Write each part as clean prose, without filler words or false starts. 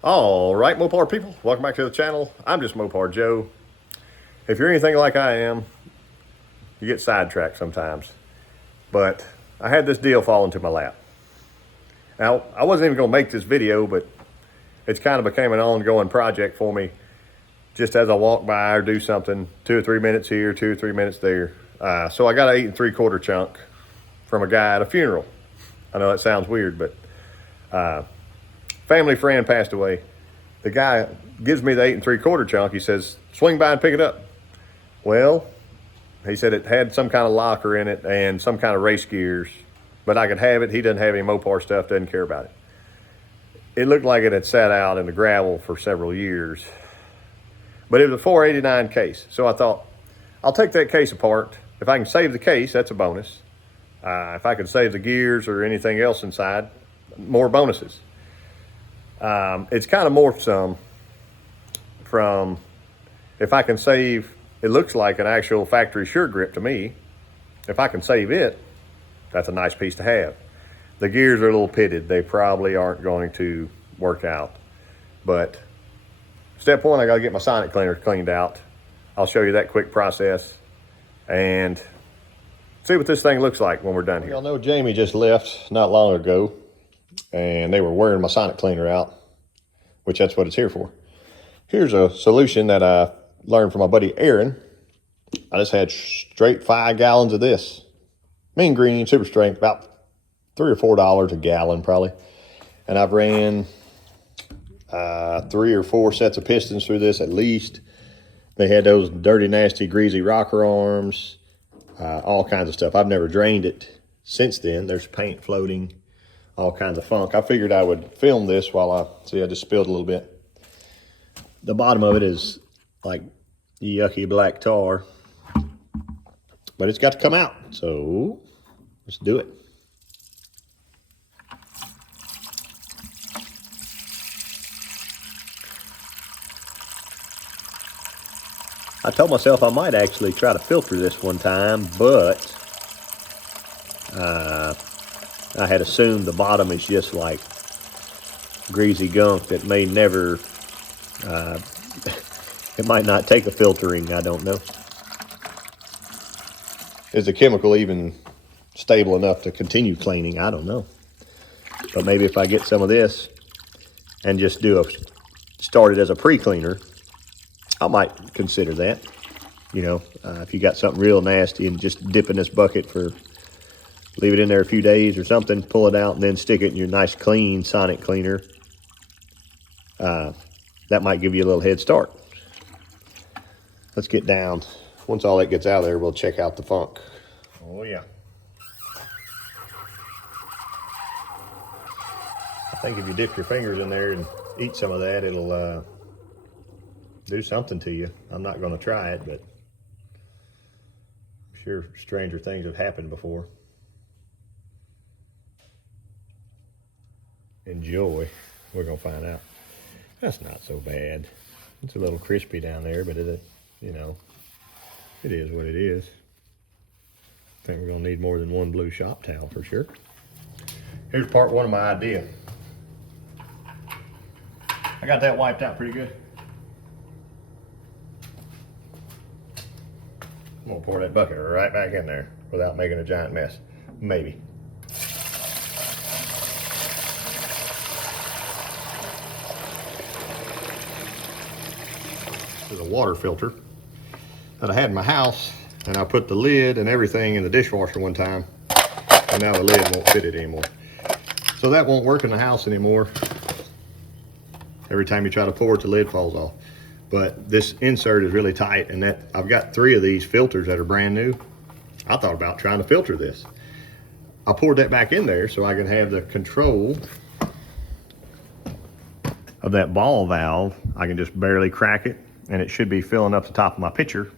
All right, Mopar people, welcome back to the channel. I'm just Mopar Joe. If you're anything like I am, you get sidetracked sometimes. But I had this deal fall into my lap. Now, I wasn't even going to make this video, but it's kind of became an ongoing project for me. Just as I walk by or do something, 2 or 3 minutes here, 2 or 3 minutes there. So I got an 8 3/4 chunk from a guy at a funeral. I know that sounds weird, but family friend passed away. The guy gives me the 8 3/4 chunk. He says, swing by and pick it up. Well, he said it had some kind of locker in it and some kind of race gears, but I could have it. He doesn't have any Mopar stuff, doesn't care about it. It looked like it had sat out in the gravel for several years, but it was a 489 case. So I thought, I'll take that case apart. If I can save the case, that's a bonus. If I could save the gears or anything else inside, more bonuses. It's kind of morphed some from, if I can save, it looks like an actual factory sure grip to me. If I can save it, that's a nice piece to have. The gears are a little pitted. They probably aren't going to work out. But step one, I got to get my sonic cleaner cleaned out. I'll show you that quick process and see what this thing looks like when we're done here. Y'all know Jamie just left not long ago, and they were wearing my sonic cleaner out, which that's what it's here for. Here's a solution that I learned from my buddy Aaron. I just had straight 5 gallons of this. Mean green, super strength, about $3 or $4 a gallon probably. And I've ran 3 or 4 sets of pistons through this at least. They had those dirty, nasty, greasy rocker arms, all kinds of stuff. I've never drained it since then. There's paint floating, all kinds of funk. I figured I would film this while I just spilled a little bit. The bottom of it is like yucky black tar, but it's got to come out. So let's do it. I told myself I might actually try to filter this one time, but I had assumed the bottom is just like greasy gunk that may never, it might not take a filtering, I don't know. Is the chemical even stable enough to continue cleaning? I don't know. But maybe if I get some of this and just start it as a pre-cleaner, I might consider that. You know, if you got something real nasty and just dip in this bucket for, leave it in there a few days or something, pull it out and then stick it in your nice clean sonic cleaner. That might give you a little head start. Let's get down. Once all that gets out of there, we'll check out the funk. Oh yeah. I think if you dip your fingers in there and eat some of that, it'll do something to you. I'm not going to try it, but I'm sure stranger things have happened before. Enjoy. We're going to find out. That's not so bad. It's a little crispy down there, but it, you know, it is what it is. I think we're going to need more than one blue shop towel for sure. Here's part one of my idea. I got that wiped out pretty good. I'm gonna pour that bucket right back in there without making a giant mess. Maybe. This is a water filter that I had in my house, and I put the lid and everything in the dishwasher one time, and now the lid won't fit it anymore. So that won't work in the house anymore. Every time you try to pour it, the lid falls off. But this insert is really tight, and that I've got 3 of these filters that are brand new. I thought about trying to filter this. I poured that back in there so I can have the control of that ball valve. I can just barely crack it, and it should be filling up the top of my pitcher.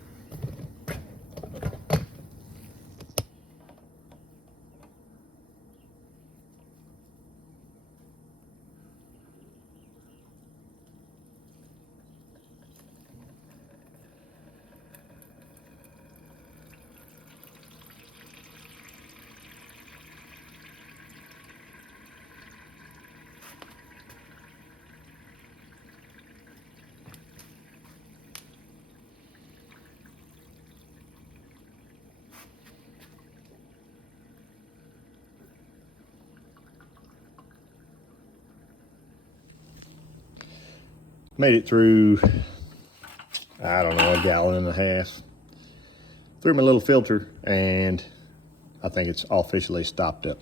Made it through, I don't know, a gallon and a half. Through my little filter, and I think it's officially stopped up.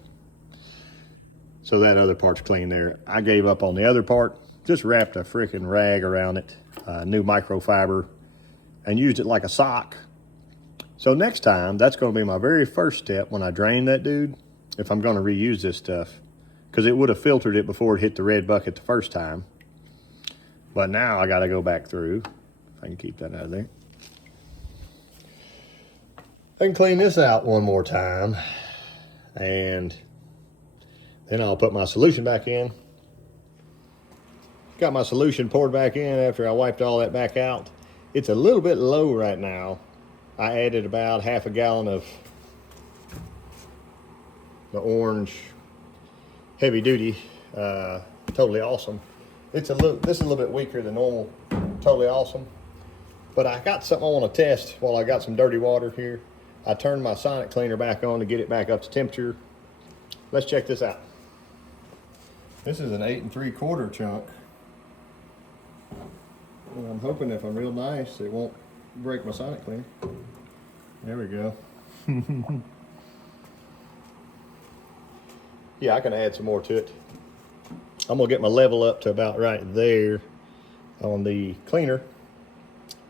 So that other part's clean there. I gave up on the other part, just wrapped a freaking rag around it, new microfiber, and used it like a sock. So next time, that's gonna be my very first step when I drain that dude, if I'm gonna reuse this stuff, because it would have filtered it before it hit the red bucket the first time. But now I gotta go back through, if I can keep that out of there. I can clean this out one more time, and then I'll put my solution back in. Got my solution poured back in after I wiped all that back out. It's a little bit low right now. I added about half a gallon of the orange heavy duty, Totally Awesome. This is a little bit weaker than normal Totally Awesome, but I got something I want to test while I got some dirty water here. I turned my sonic cleaner back on to get it back up to temperature. Let's check this out. This is an 8 3/4 chunk. And I'm hoping if I'm real nice, it won't break my sonic cleaner. There we go. Yeah, I can add some more to it. I'm gonna get my level up to about right there on the cleaner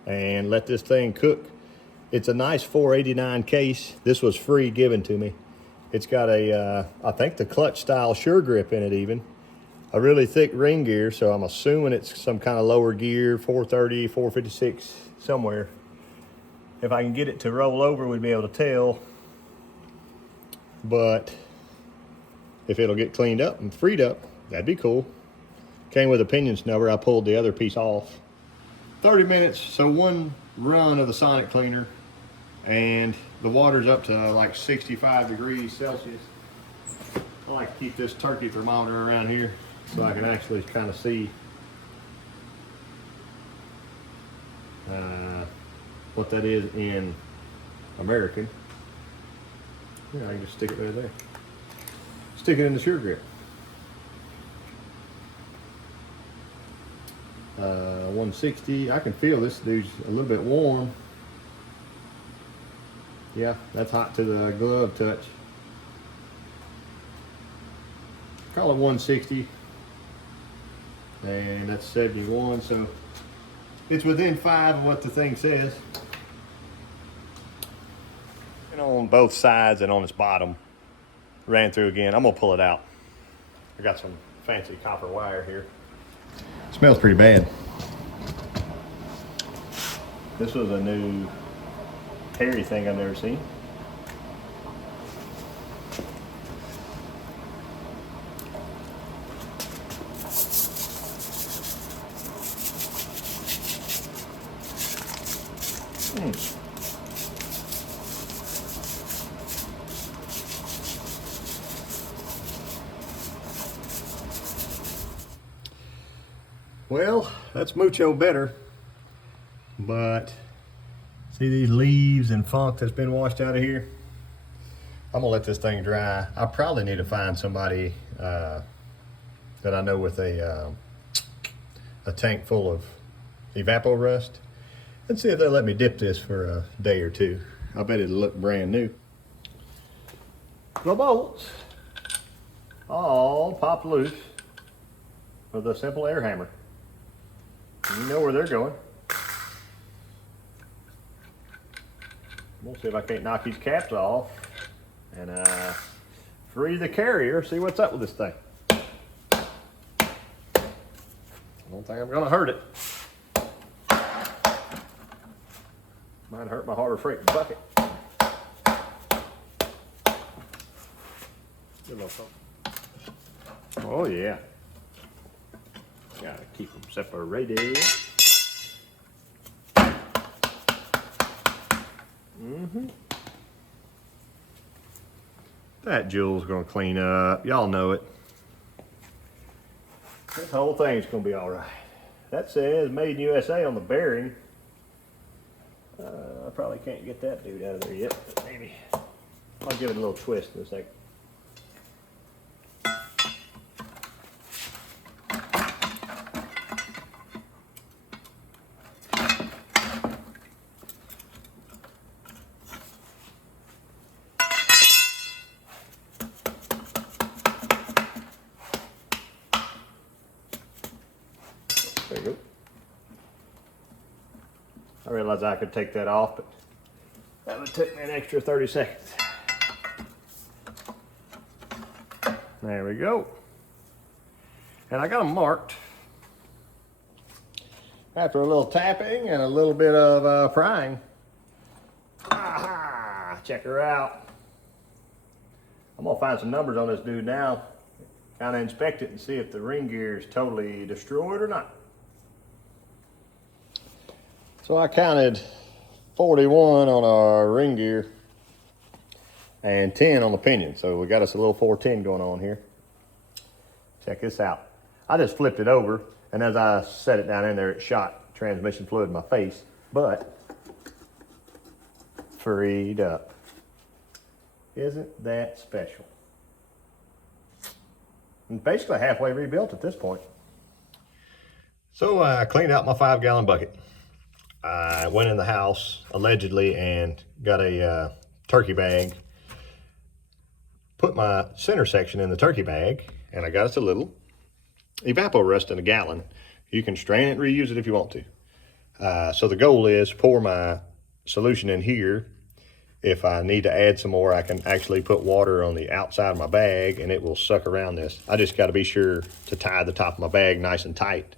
and let this thing cook. It's a nice 489 case. This was free given to me. It's got a, I think the clutch style sure grip in it even. A really thick ring gear, so I'm assuming it's some kind of lower gear, 430, 456, somewhere. If I can get it to roll over, we'd be able to tell. But if it'll get cleaned up and freed up, that'd be cool. Came with a pinion snubber. I pulled the other piece off. 30 minutes, so one run of the sonic cleaner, and the water's up to like 65 degrees Celsius. I like to keep this turkey thermometer around here so I can actually kind of see what that is in American. Yeah, I can just stick it right there. Stick it in the sure grip. 160. I can feel this dude's a little bit warm. Yeah, that's hot to the glove touch. Call it 160. And that's 71, so it's within 5 of what the thing says. And on both sides and on its bottom, ran through again. I'm gonna pull it out. I got some fancy copper wire here. Smells pretty bad. This was a new hairy thing I've never seen. Well, that's mucho better, but see these leaves and funk that's been washed out of here? I'm gonna let this thing dry. I probably need to find somebody that I know with a tank full of Evapo-rust and see if they'll let me dip this for a day or two. I bet it'll look brand new. The bolts all popped loose with a simple air hammer. You know where they're going. We'll see if I can't knock these caps off and free the carrier, see what's up with this thing. I don't think I'm gonna hurt it. Might hurt my Harbor Freight bucket. Oh yeah. Gotta keep them separated. That jewel's gonna clean up. Y'all know it. This whole thing's gonna be all right. That says made in USA on the bearing. I probably can't get that dude out of there yet, but maybe I'll give it a little twist in a second. There you go. I realized I could take that off, but that would take me an extra 30 seconds. There we go. And I got them marked. After a little tapping and a little bit of prying. Aha! Check her out. I'm gonna find some numbers on this dude now. Kind of inspect it and see if the ring gear is totally destroyed or not. So I counted 41 on our ring gear and 10 on the pinion. So we got us a little 410 going on here. Check this out. I just flipped it over, and as I set it down in there, it shot transmission fluid in my face, but freed up. Isn't that special? And basically halfway rebuilt at this point. So I cleaned out my 5-gallon bucket. I went in the house, allegedly, and got a turkey bag. Put my center section in the turkey bag, and I got us a little Evapo-rust in a gallon. You can strain it and reuse it if you want to. So the goal is pour my solution in here. If I need to add some more, I can actually put water on the outside of my bag and it will suck around this. I just got to be sure to tie the top of my bag nice and tight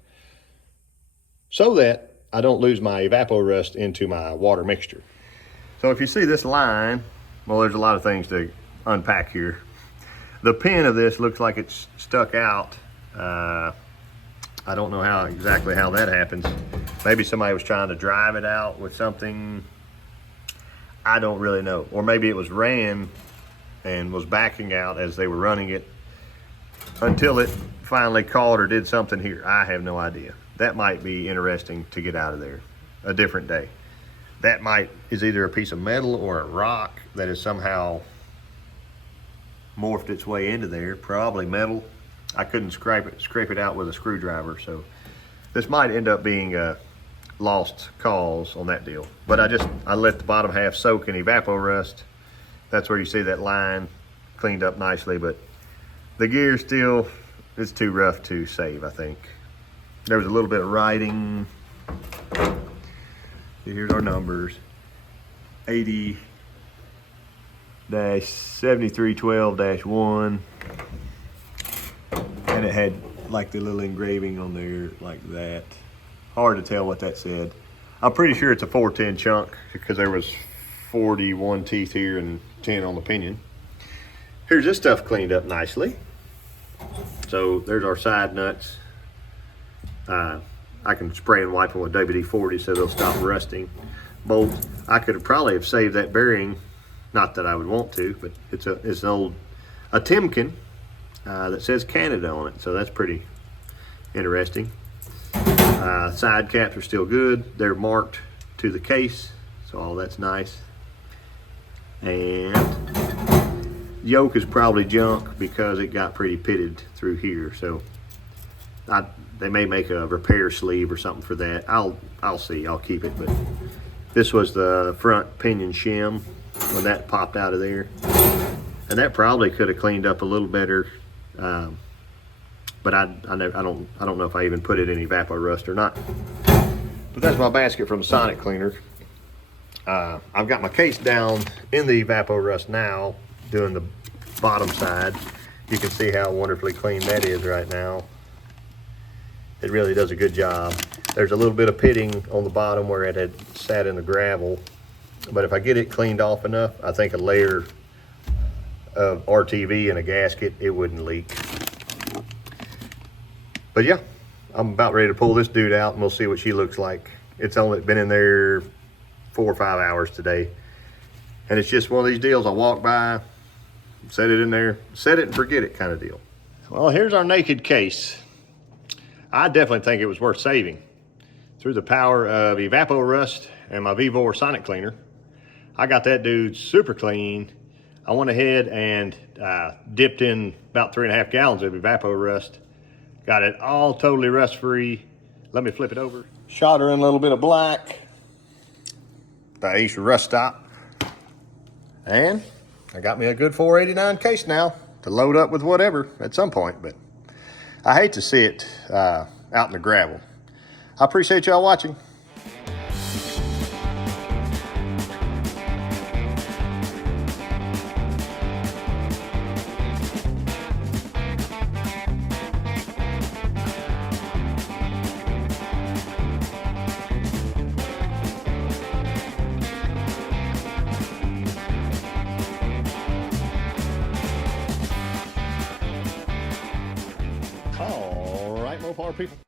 so that I don't lose my Evapo-rust into my water mixture. So if you see this line, well, there's a lot of things to unpack here. The pin of this looks like it's stuck out. I don't know exactly how that happens. Maybe somebody was trying to drive it out with something. I don't really know. Or maybe it was ran and was backing out as they were running it until it finally caught or did something here. I have no idea. That might be interesting to get out of there a different day. That is either a piece of metal or a rock that has somehow morphed its way into there. Probably metal. I couldn't scrape it out with a screwdriver, so this might end up being a lost cause on that deal. But I let the bottom half soak in Evapo-rust. That's where you see that line cleaned up nicely, but the gear still is too rough to save, I think. There was a little bit of writing. Here's our numbers. 80-7312-1. And it had like the little engraving on there like that. Hard to tell what that said. I'm pretty sure it's a 410 chunk because there was 41 teeth here and 10 on the pinion. Here's this stuff cleaned up nicely. So there's our side nuts. I can spray and wipe them with WD-40 so they'll stop rusting. Bolt, I could probably have saved that bearing. Not that I would want to, but it's an old Timken that says Canada on it, so that's pretty interesting. Side caps are still good. They're marked to the case, so all that's nice. And yoke is probably junk because it got pretty pitted through here, so they may make a repair sleeve or something for that. I'll see. I'll keep it, but this was the front pinion shim when that popped out of there, and that probably could have cleaned up a little better. But I don't know if I even put it in Evapo-rust or not. But that's my basket from Sonic Cleaner. I've got my case down in the Evapo-rust now, doing the bottom side. You can see how wonderfully clean that is right now. It really does a good job. There's a little bit of pitting on the bottom where it had sat in the gravel. But if I get it cleaned off enough, I think a layer of RTV and a gasket, it wouldn't leak. But yeah, I'm about ready to pull this dude out and we'll see what she looks like. It's only been in there 4 or 5 hours today. And it's just one of these deals I walk by, set it in there, set it and forget it kind of deal. Well, here's our naked case. I definitely think it was worth saving. Through the power of Evapo-rust and my Vevor Sonic Cleaner, I got that dude super clean. I went ahead and dipped in about 3.5 gallons of Evapo-rust. Got it all totally rust-free. Let me flip it over. Shot her in a little bit of black. The Ace Rust Stop. And I got me a good 489 case now to load up with whatever at some point, but I hate to see it out in the gravel. I appreciate y'all watching. All right, Mopar people.